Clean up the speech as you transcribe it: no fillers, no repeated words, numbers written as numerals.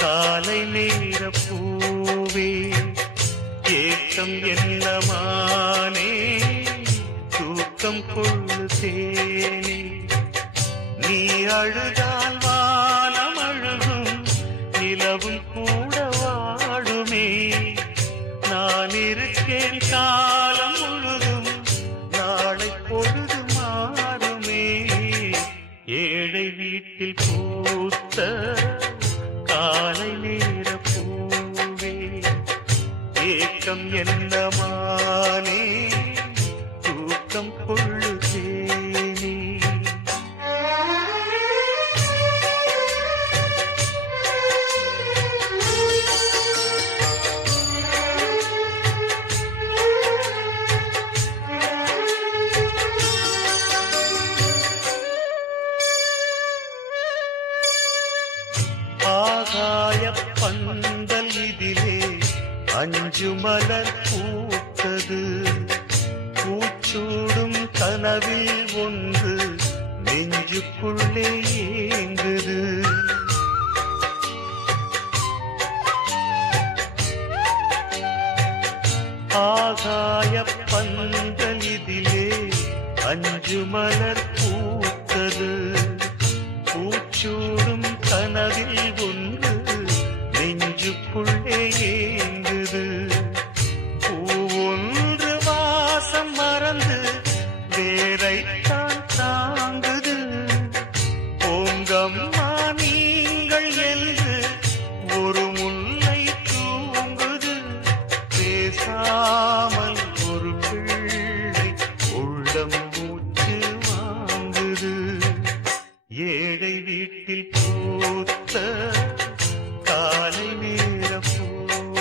காலை நேர பூவே ஏக்கம் என்னமானே தூக்கம் கொள்ளு தேனே நீ அழுதால் வானம் அழுகும் நிலவும் கூட வாடுமே நான் இருக்கேன் காலம் முழுதும் நாளை பொழுது மாறுமே ஏழை வீட்டில் பூத்த காலை நேர பூவே ஏக்கம் என்னமானே தூக்கம் கொள்ளு தேனே ஆகாய பந்தல் இதிலே அஞ்சு மலர் பூத்தது பூச்சூடும் கனவில் ஒன்று நெஞ்சுக்குள்ளே ஏங்குது ஆகாய பந்தல் இதிலே அஞ்சு மலர் பூத்தது